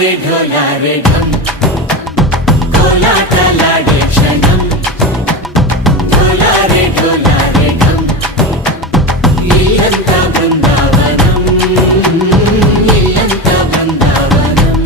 ढोलारे ढम कोलाटलाडे क्षणम ढोलारे ढम इल्लंता बृंदावनम इल्लंता बृंदावनम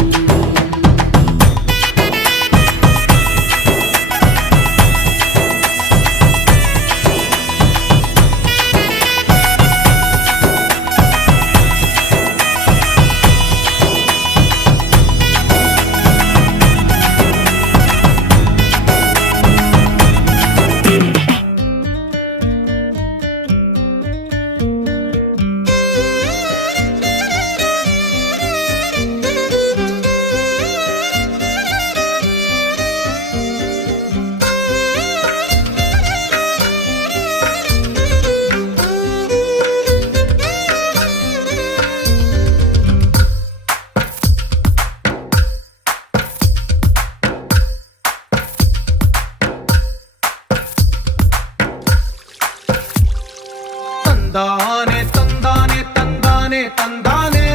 తందానే తందానే తందానే తందానే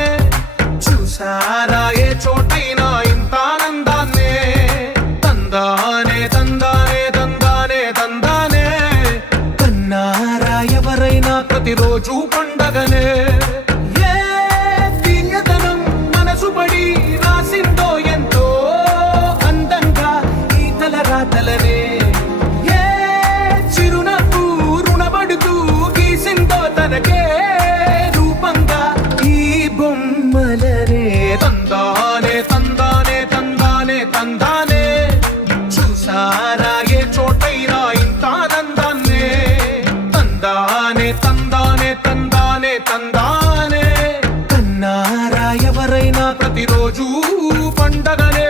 చూసారా ఏ చోటైనా ఇంత ఆనందాన్నే తందానే తందానే తందానే తందానే కన్నారా ఎవరైనా ప్రతిరోజు పండగనే ఏ దివ్యతనం మనసు పడి రాసిందో ఎంతో అందంగా ఈ తలరాతలనే తనకే రూపంగా ఈ బొమ్మలనే తందానే తందానే తందానే తందానే చూసారా ఏ చోటైనా ఇంత ఆనందాన్నే తందానే తందానే తందానే తందానే కన్నారా ఎవరైనా ప్రతిరోజు పండగనే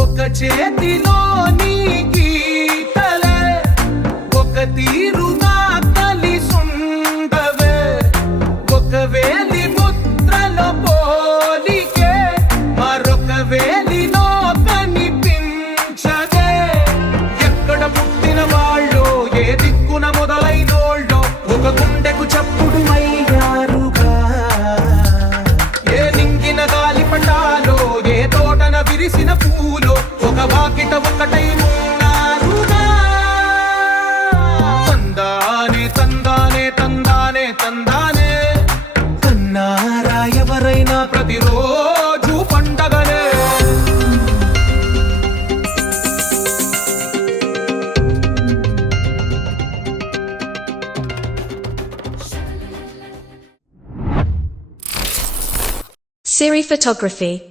ఒక చేతిలో నీ గీతలే ఒక తీరుగా కలిసుండవే ఒక వేలి ముద్రలో పోలికే మరొక వేలిలో కనిపించదే ఎక్కడ పుట్టిన వాళ్ళు ఏ దిక్కున మొదలైనోళ్ళో ఒక గుండెకు చప్పుడు అయ్యారుగా ఏ నింగిన గాలి పటాలో ఏ తోటన విరిసిన పూలో ఒక వాకిట ఒకటై ఉన్నారుగా తందానే తందానే తందానే తందానే కన్నారా ఎవరైనా ప్రతిరోజు పండగనే Siri Photography